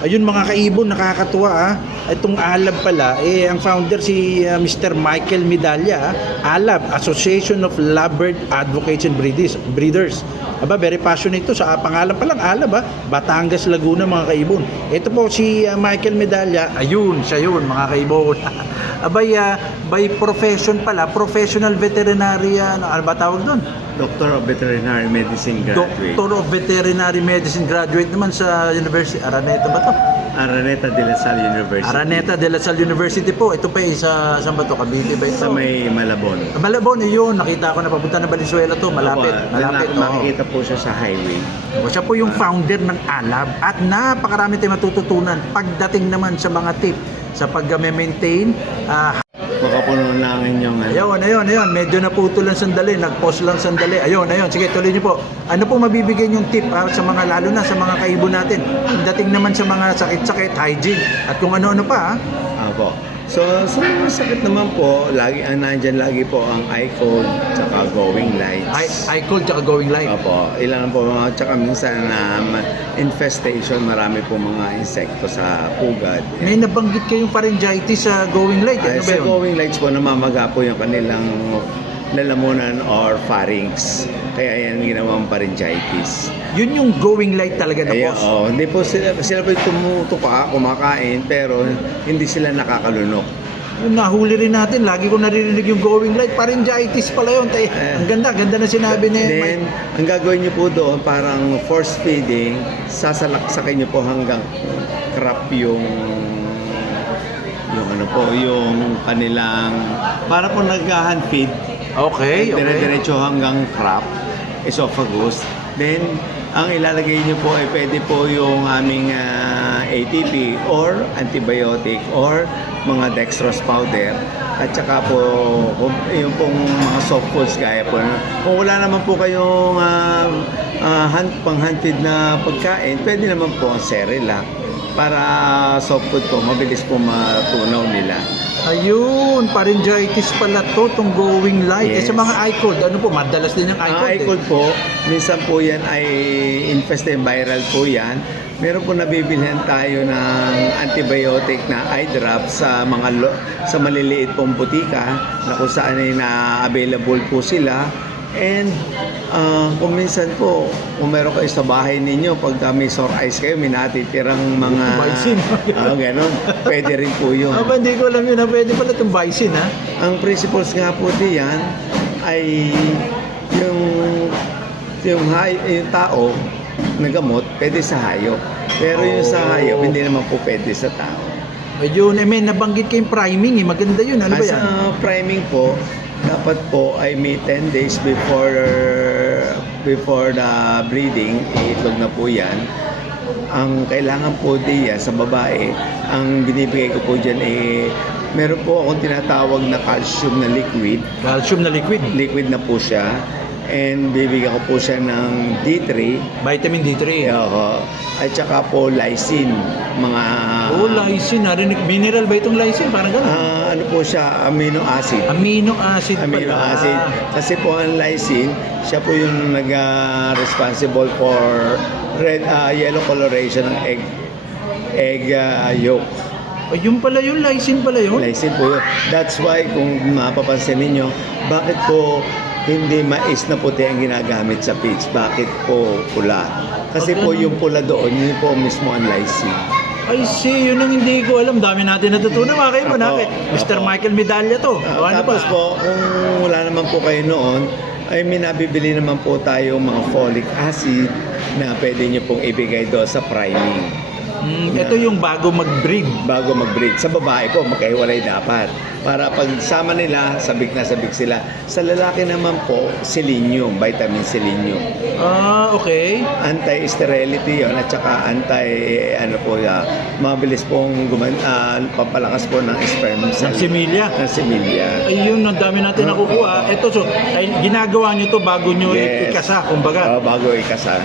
Ayun mga kaibon, nakakatuwa Itong Alab pala, ang founder si Mr. Michael Medalla. Alab, Association of Lovebird Advocates and Breeders. Aba, very passionate ito. Sa pangalan pa lang, Alab Batangas, Laguna mga kaibon. Ito po si Michael Medalla. Ayun, siya yun mga kaibon. Abay, by profession pala, professional veterinary, ano ba tawag doon? Doctor of Veterinary Medicine graduate. Doctor of Veterinary Medicine graduate naman sa University. Araneta ba to? Araneta de la Salle University. Araneta de la Salle University po. Ito pa isa, saan ba to? Cavite ba ito? Sa may Malabon. Malabon, yun. Nakita ko na papunta na Valenzuela to. Malapit. Malapit. Makikita po siya sa highway. Siya po yung founder ng Alab. At napakarami tayong matututunan pagdating naman sa mga tip sa pag-maintain. Makapuno na ang inyong Ayun. Medyo naputulan sandali. Nag-pause lang sandali. Ayun. Sige, tuloy niyo po. Ano po mabibigay yung tip sa mga, lalo na sa mga kaibon natin? Dating naman sa mga sakit-sakit, hygiene, at kung ano-ano pa. Apo. So, sa mga sakit naman po, nandyan lagi po ang eye cold, tsaka going lights. Eye cold, tsaka going light. Opo. Ilan po mga, tsaka minsan infestation, marami po mga insekto sa pugad. May nabanggit kayong pharyngitis sa going light. Ano ba Sa yun? going lights po, namamaga po yung kanilang lalamunan or pharynx. Kaya yan ginawang pharyngitis. Yun yung going light talaga na boss. Hindi po sila po tumutuka, kumakain, pero hindi sila nakakalunok. Yung nahuli rin natin, lagi ko naririnig yung going light, pharyngitis pala yun. Ang ganda na sinabi niya. Then, ang gagawin niyo po doon, parang force feeding, sasalaksakin niyo po hanggang crap yung yung kanilang, para po nag-hand feed. Okay. Dire-diretso hanggang crop, esophagus. Then, ang ilalagay niyo po ay pwede po yung aming ATP or antibiotic or mga dextrose powder. At saka po, yung pong mga soft foods gaya po. Kung wala naman po kayong pang-hand feed na pagkain, pwede naman po ang Cerelac para soft food po, mabilis po matunaw nila. Ayun, pharyngitis pala to, itong going light. Yes. Sa mga eye cold, ano po, madalas din yung eye cold. Eye cold po, minsan po yan ay infested viral po yan. Meron po nabibilhan tayo ng antibiotic na eye drop sa sa maliliit pong butika na kung saan ay na-available po sila. And kung minsan po, kung meron kayo sa bahay ninyo, pag may sore eyes kayo, may natitirang mga Bison. ganon, pwede rin po yun. Hindi ko alam yun. Pwede pala itong bison, ha? Ang principles nga po diyan ay yung tao na gamot, pwede sa hayop. Pero yung sa hayop, hindi naman po pwede sa tao. Ayun, may nabanggit kayong priming, maganda yun. Ano ba yan? Sa priming po, dapat po ay may 10 days before the breeding, itlog na po yan. Ang kailangan po diyan sa babae, ang binibigay ko po diyan meron po akong tinatawag na calcium na liquid. Calcium na liquid. Liquid na po siya. And bibigyan ko po siya ng D3. Vitamin D3. At saka po lysine. Lysine. Narinig. Mineral ba itong lysine? Parang gano'n. Ano po siya? Amino acid. Amino acid Amino pala. acid. Kasi po ang lysine, siya po yung responsible for yellow coloration ng egg yolk. Ayun pala yun, lysine pala yun. Lysine po yun. That's why kung mapapansin ninyo, bakit po hindi mais na puti ang ginagamit sa pigs? Bakit po pula? Kasi po yung pula doon, yun po mismo ang lysine. I see, yun ang hindi ko alam. Dami natin natutunan mga kayo. Mr. Michael Medalla to. Tapos po, kung wala naman po kayo noon, ay may nabibili naman po tayo mga folic acid na pwede nyo pong ibigay doon sa priming. Ito yung bago mag-breed. Bago mag-breed. Sa babae po, magkahiwalay dapat. Para pag sama nila, sabik na sabik sila. Sa lalaki naman po, selenium, vitamin selenium. Okay. Anti-sterility yun at saka mabilis pong pampalakas po ng sperm cell. Ng similya. Ng similya. Ayun, ang dami natin nakukuha. Ito, ginagawa nyo to bago nyo ikasa, kumbaga. Bago ikasa.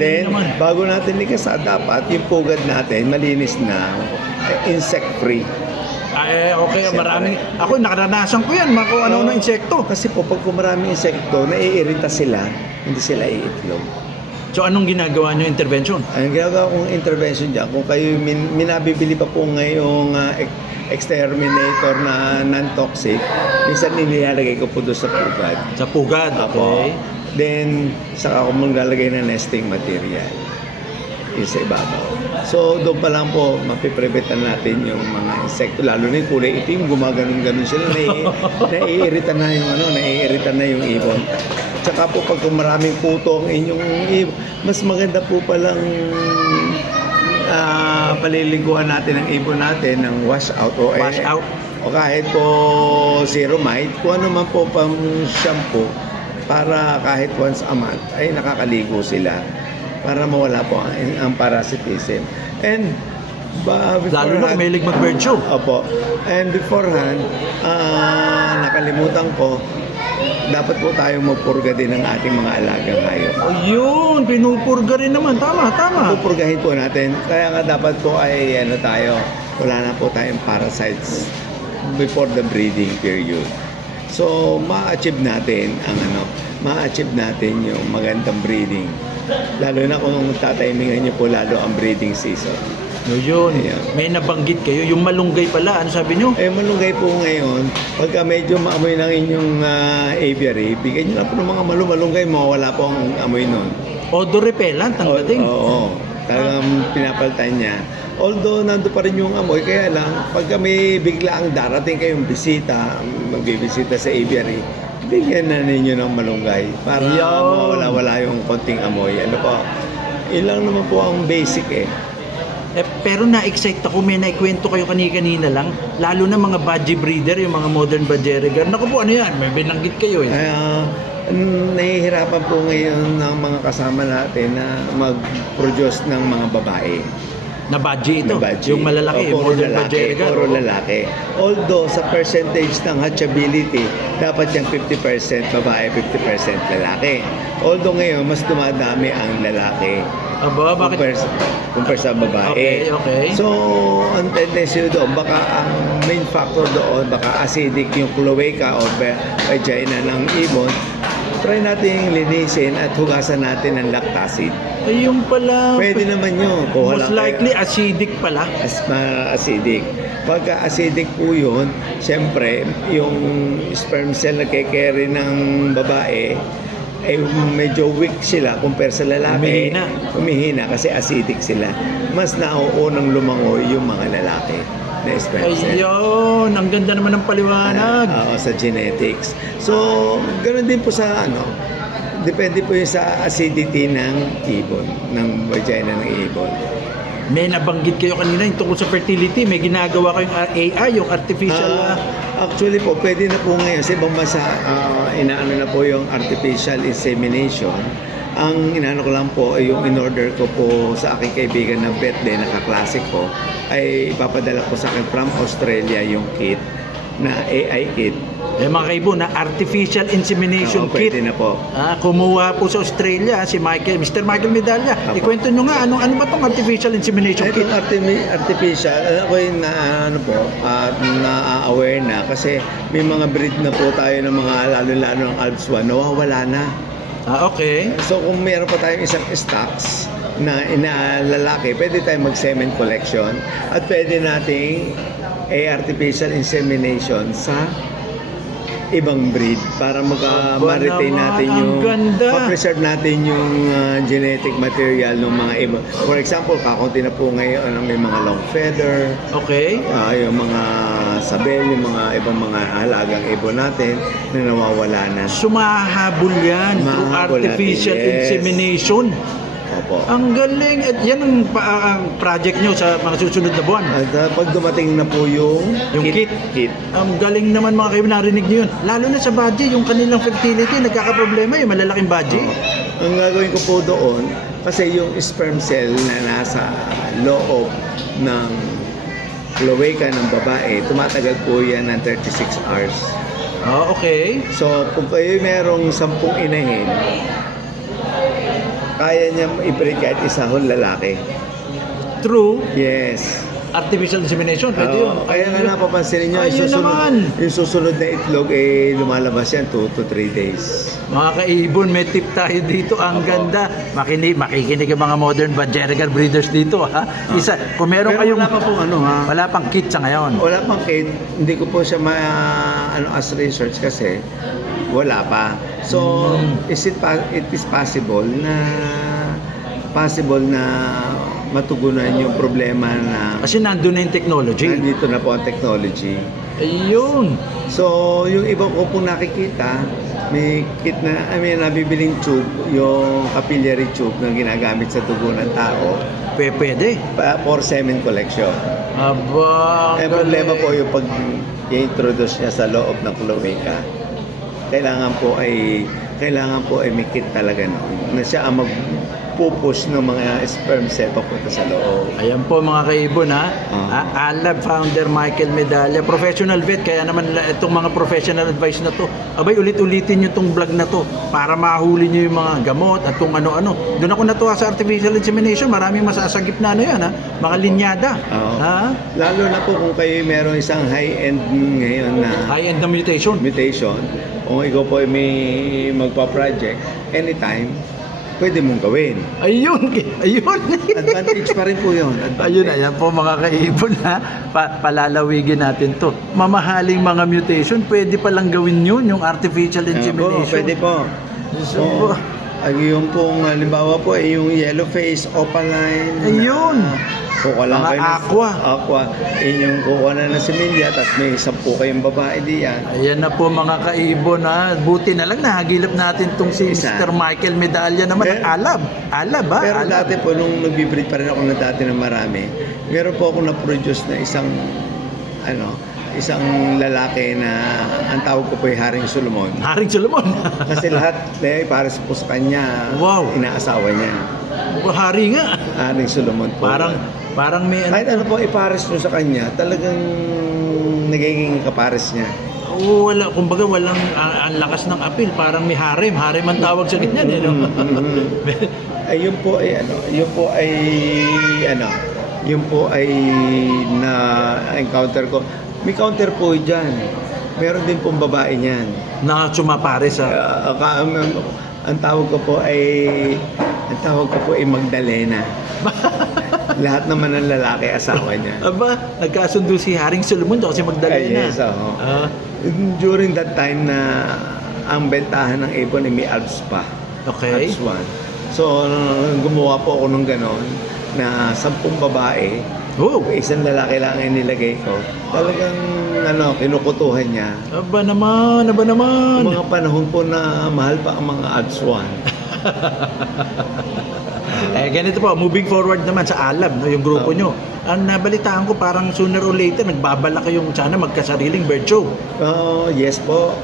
Then, bago natin ikasa, dapat yung pugad natin malinis na, insect-free. Okay, maraming. Ako, nakaranasan ko yan, kung ano-ano insekto. Kasi po, pag maraming insekto, naiirita sila, hindi sila iitlog. So anong ginagawa nyo intervention? Ang ginagawa kong intervention dyan, kung kayo minabibili pa po ngayong exterminator na non-toxic, minsan nilalagay ko po doon sa pugad. Sa pugad, okay. Then, saka ako maglalagay ng nesting material. Yung sa ibabaw. So, doon pa lang po, mapipreventan natin yung mga insekto. Lalo na yung kulay itim, gumaganon-ganon sila. Naiirita na yung naiirita na yung ibon. Tsaka po, pag maraming puto ang inyong ibon, mas maganda po palang paliliguan natin ang ibon natin ng wash out o kahit po Zeromite, kung ano man po pang shampoo para kahit once a month ay nakakaligo sila para mawala po ang parasitism. And lalo na kung mahilig mag-bird show. Opo. And beforehand, nakalimutan ko, dapat po tayo magpurga din ng ating mga alagang hayop. Ayun, pinupurga rin naman. Tama. Pupurgahin po natin. Kaya nga dapat po ay wala na po tayong parasites before the breeding period. So, ma-achieve natin yung magandang breeding. Lalo na kung tatimingan niyo po lalo ang breeding season. Yun. May nabanggit kayo. Yung malunggay pala, ano sabi nyo? Malunggay po ngayon, pagka medyo maamoy ng inyong aviary, bigyan nyo na po ng mga malunggay, mawawala po ang amoy nun. Odor repellent ang dating. Oo. Talagang pinapalitan niya. Although nando pa rin yung amoy, kaya lang pagka may biglaang darating kayong bisita, magbibisita sa aviary, bigyan na ninyo ng malunggay para mawala-wala yung konting amoy. Ilang naman po ang basic Pero na-excite ako, may naikwento kayo kanina lang, lalo na mga budgie breeder, yung mga modern budgerigar. Naku po, ano yan? May binanggit kayo Nahihirapan po ngayon ng mga kasama natin na mag-produce ng mga babae. Na budgie ito? Yung malalaki, modern budgerigar? Puro lalaki. Although sa percentage ng hatchability, dapat yung 50% babae, 50% lalaki. Although ngayon, mas dumadami ang lalaki. Aba, bakit? Compare sa babae. Okay. So, ang tendency doon, baka ang main factor doon, baka acidic yung cloaca o vagina ng ibon. Try natin linisin at hugasan natin ng lactacid. Ay, yung pala. Pwede naman yun. Most likely, acidic pala. Acidic. Pagka acidic po yun, siyempre, yung sperm cell na kekere ng babae, medyo weak sila compare sa lalaki. Humihina kasi acidic sila. Mas nauunang lumangoy yung mga lalaki na sperm cell. Ayun, ang ganda naman ng paliwanag. Sa genetics. So, ganoon din po sa depende po yung sa acidity ng ibon, ng vagina ng ibon. May nabanggit kayo kanina yung tungkol sa fertility. May ginagawa kayong AI, yung artificial... Actually po, pwede na po ngayon. Sa ibang bansa, inaano na po yung artificial insemination. Ang inaano ko lang po, yung in-order ko po sa aking kaibigan na vet din, nakaklase ko, ay ipapadala po sa akin from Australia yung kit na AI kit. Mga kaibo, na artificial insemination kit. Pwede na po. Kumuha po sa Australia si Mr. Michael Medalla. Ikwento nyo nga, ano ba itong artificial insemination kit? Artificial, ako yung na-aware na kasi may mga breed na po tayo ng mga lalo-lalo ng Alps 1, nawawala na. Okay. So kung meron pa tayong isang stocks na lalaki, pwede tayong mag-semen collection at pwede nating artificial insemination sa ibang breed para ma-retain natin yung ma-preserve natin yung genetic material ng mga iba. For example, kakunti na po ngayon ang may mga long feather. Okay. Yung mga sabel, yung mga ibang mga halagang ibon natin na nawawala na. Sumahabol yan through artificial insemination. Opo. Ang galing. At yan ang project nyo sa mga susunod na buwan. At pag dumating na po yung kit. Ang galing naman mga kayo, narinig nyo yun. Lalo na sa budgie, yung kanilang fertility, nagkakaproblema yung malalaking budgie. Ang gagawin ko po doon, kasi yung sperm cell na nasa loob ng cloaca ng babae, tumatagal po yan ng 36 hours. Okay. So, kung kayo merong 10 inahin, kaya niya i-breed kahit isahon lalaki. True. Yes. artificial insemination. Pwede yun. Kaya nga napapansin niyo, Ayun naman. yung susunod na itlog, lumalabas yan 2 to 3 days. Mga kaibon, may tip tayo dito. Ang ganda. Makikinig ang mga modern Bajerigal breeders dito. Ha? Isa, kung meron Pero kayong... wala pa pong Wala pang kit sa ngayon. Wala pang kid, hindi ko po siya as research kasi wala pa. So, it is possible na matugunan yung problema na Kasi nandun na yung technology. nandito na po ang technology. Ayun. So, yung iba ko pong nakikita, may kit na, nabibiling tube, yung capillary tube na ginagamit sa dugo ng tao Pwede. for semen collection. Aba, Ang problema po yung pag i-introduce niya sa loob ng cloaca, kailangan po ay may kit talaga noon na siya ang magpupush ng mga sperm cell papunta sa loob. Ayan po mga kaibon ha. Alab founder Michael Medalla, professional vet, kaya naman itong mga professional advice na to, abay ulit-ulitin nyo itong vlog na to para mahuli nyo yung mga gamot at kung ano-ano. Doon ako natuwa sa artificial insemination, maraming masasagip na yan ha, mga linyada. Ha? Lalo na po kung kayo meron isang high-end ngayon na High-end na mutation. kung ikaw po ay may magpa-project, anytime, pwede mong gawin. Ayun. Advantage pa rin po yun. Ayun, ayan po mga kaibon ha. Palalawigin natin to. Mamahaling mga mutation, pwede palang gawin yun, yung artificial insemination. Pwede po. So, Yung pong halimbawa po ay yung yellow face, opaline. Ayun. Kuha lang Mga kayo ng aqua. Yung kuha na ng similya, tapos may 10 kayong babae diyan. ayan na po mga kaibon ha. Buti na lang nahagilap natin tong si Isa. Mr. Michael Medalla naman. Pero- Alab ha. Pero Alab. dati po, nung nag-breed pa rin ako na dati ng marami, meron po ako na-produce na isang lalaki na ang tawag ko po ay Haring Solomon. Haring Solomon. Kasi lahat pares po sa kanya, Wow. inaasawa niya. Hari nga. Haring Solomon po. Parang may Kahit ano po ipares mo sa kanya, talagang nagiging kapares niya. wala, kumbaga walang ang lakas ng apil, parang may harem ang tawag sa ganyan no? Ay, yun po ay na-encounter ko. May counter po dyan. Meron din pong babae niyan. Na sumapare sa Ang tawag ko po ay Magdalena. Lahat naman ng lalaki asawa niya. aba, nagkasundo si Haring Solomon daw si Magdalena. Yes, oo. Ah, During that time na ang bentahan ng ibon ay may Alps pa. okay. Alps 1. So, gumawa po ako ng ganon na 10 babae. Oh, Isang lalaki lang ang nilagay ko. Talagang kinukutuhan niya. aba naman. Mga panahon po na mahal pa ang mga Alps 1. Ganito po, moving forward naman sa Alab, no, yung grupo nyo. Ang nabalitaan ko, parang sooner or later, nagbabala kayong sana magkasariling bird show. Yes po.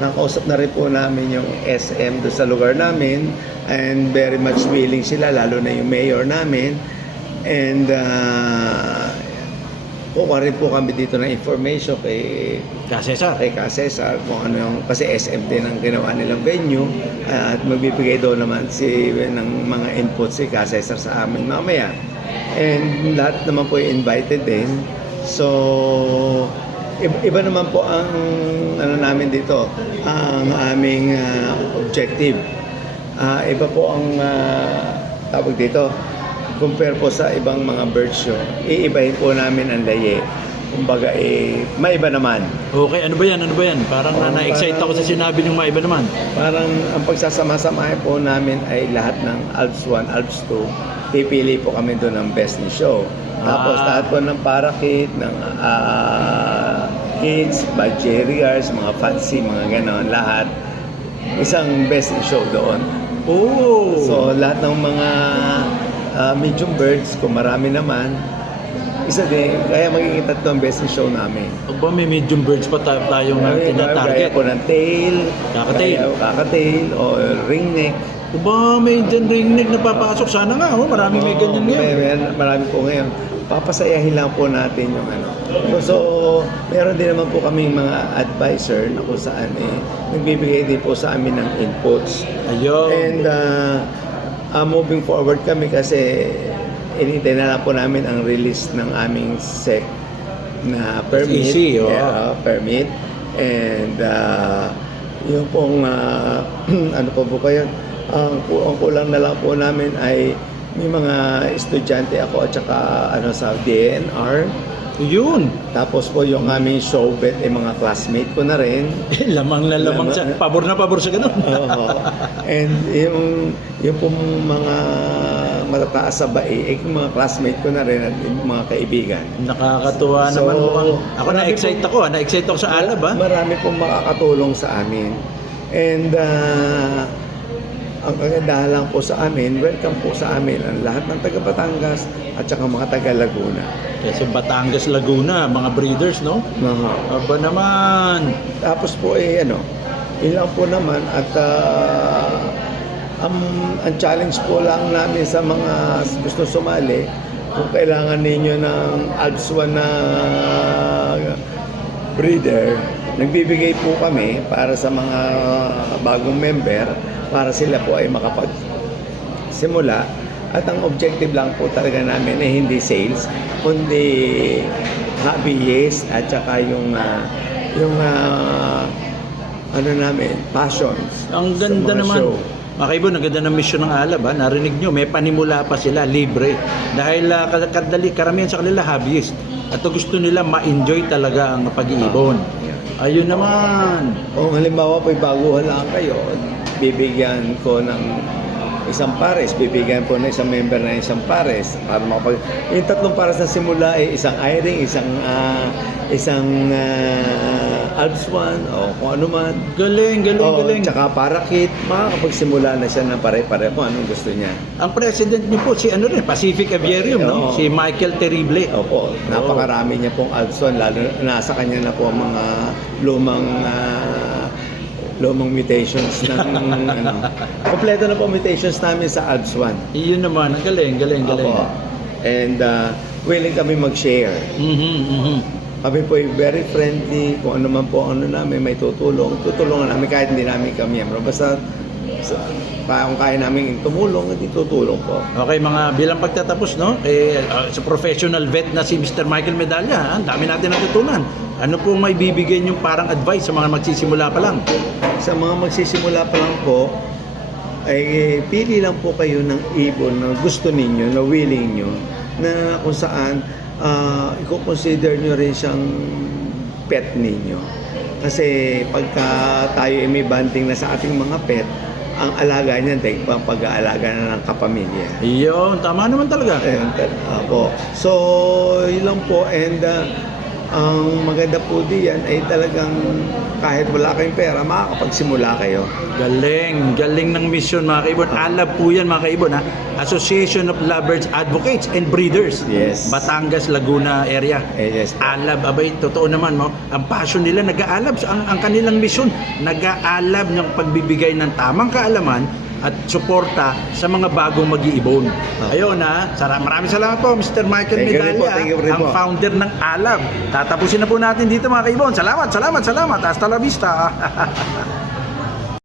Nakausap na rin po namin yung SM doon sa lugar namin. And very much willing sila, lalo na yung mayor namin. And kuha rin po kami dito ng information kay Cesar. Ka Cesar kung ano yung, kasi SM din ang ginawa nilang venue, at magbibigay daw naman ng mga input si Ka Cesar sa amin mamaya. And lahat naman po invited din. So iba naman po ang namin dito, ang aming objective. Iba po ang tawag dito, compare po sa ibang mga bird show, iibahin po namin ang laye. Kumbaga, maiba naman. Okay, ano ba yan? Parang na-excite ako sa sinabi ng maiba naman. Parang ang pagsasama-samahin po namin ay lahat ng Alps 1, Alps 2. Pipili po kami doon ng best ni show. Tapos lahat po ng parakeet, ng kids, Bajeriars, mga fancy, mga ganon, lahat. Isang best in show doon. Oh! So, lahat ng mga medium birds, kung marami naman, isa din, kaya magiging 3 best in show namin. Aba, may medium birds pa tayong tina-target. Gaya po ng tail, kakatail, o ringneck. Aba, may dyan ringneck na papasok. Sana nga, marami may ganyan ngayon. Marami po ngayon. Papasayahin lang po natin yung So, meron din naman po kaming mga advisor na kung saan nagbibigay din po sa amin ng inputs. Ayun. And moving forward kami kasi inintay na lang po namin ang release ng aming SEC na permit. SEC, oo. Permit. And yung pong, ano po kayo, ang kulang na lang po namin ay may mga estudyante ako at saka sa DNR. Yun. Tapos po yung aming showbet ay mga classmate ko na rin. Lamang na lamang sa pabor na pabor sa ganun. Oo. And yung pong mga matataas sa bae, yung mga classmate ko na rin at yung mga kaibigan. Nakakatuwa So, naman mukhang. Ako marami na-excite ako. Na-excite ako sa alab ha. Marami pong makakatulong sa amin. And ang kagandahan lang po sa amin, welcome po sa amin ang lahat ng taga Batangas at saka mga taga Laguna. Kasi Batangas, Laguna, mga breeders, no? Aba naman. Tapos po ilang po naman at ang challenge po lang namin sa mga gusto sumali, kung kailangan ninyo ng Alps 1 na breeder, nagbibigay po kami para sa mga bagong member para sila po ay makapagsimula. At ang objective lang po talaga namin ay hindi sales, kundi hobbyist at saka yung namin, passions. Ang ganda sa mga naman. show. Mga kaibon, ang ganda ng mission ng alab ha. Narinig nyo, may panimula pa sila, libre. Dahil karamihan sa kanila hobbyist. At gusto nila ma-enjoy talaga ang pag-iibon. Ayun naman. Kung halimbawa po baguhan lang kayo, bibigyan ko ng isang pares, bibigyan po ng isang member na isang pares para yung tatlong pares na simula ay isang iring, isang Alps 1 o kung ano man. Galing. Tsaka parakit, makakapagsimula na siya ng pare-pare kung anong gusto niya. Ang president niyo po, si Pacific Aviarium, no? Oo. Si Michael Terrible. Opo, napakarami niya pong Alps 1, lalo nasa kanya na po ang mga lumang mutations ng kompleto na po mutations namin sa Alps 1. Iyon naman, ang galing. Opo. And willing kami mag-share. Kami po ay very friendly. Kung ano man po namin may tutulungan namin kahit hindi namin kamiyembro. Basta kung kaya namin tumulong, hindi tutulong po. Okay, bilang pagtatapos, no? Sa professional vet na si Mr. Michael Medalla, ang dami natin natutunan. Ano po may bibigyan yung parang advice sa mga magsisimula pa lang? Sa mga magsisimula pa lang po, ay pili lang po kayo ng ibon na gusto ninyo, na willing nyo, na kung saan i-consider nyo rin siyang pet ninyo. Kasi pagka tayo ay may banding na sa ating mga pet, ang alaga niyan dahil pag-aalaga na ng kapamilya. Iyon, tama naman talaga. Apo. So, yun lang po. And ang maganda po diyan ay talagang kahit wala kayong pera, makakapagsimula kayo. Galing ng mission mga kaibon. Alab po yan mga kaibon ha. Association of Lovers, Advocates and Breeders. Yes. Batangas, Laguna area. Yes. Alab, abay, totoo naman mo. Ang passion nila, nag-aalab. Ang kanilang mission, nag-aalab ng pagbibigay ng tamang kaalaman at suporta sa mga bagong mag-iibon. Ayun ha. Maraming salamat po Mr. Michael Medalla, ang founder ng Alab. Tatapusin na po natin dito mga kaibon. Salamat. Hasta la vista.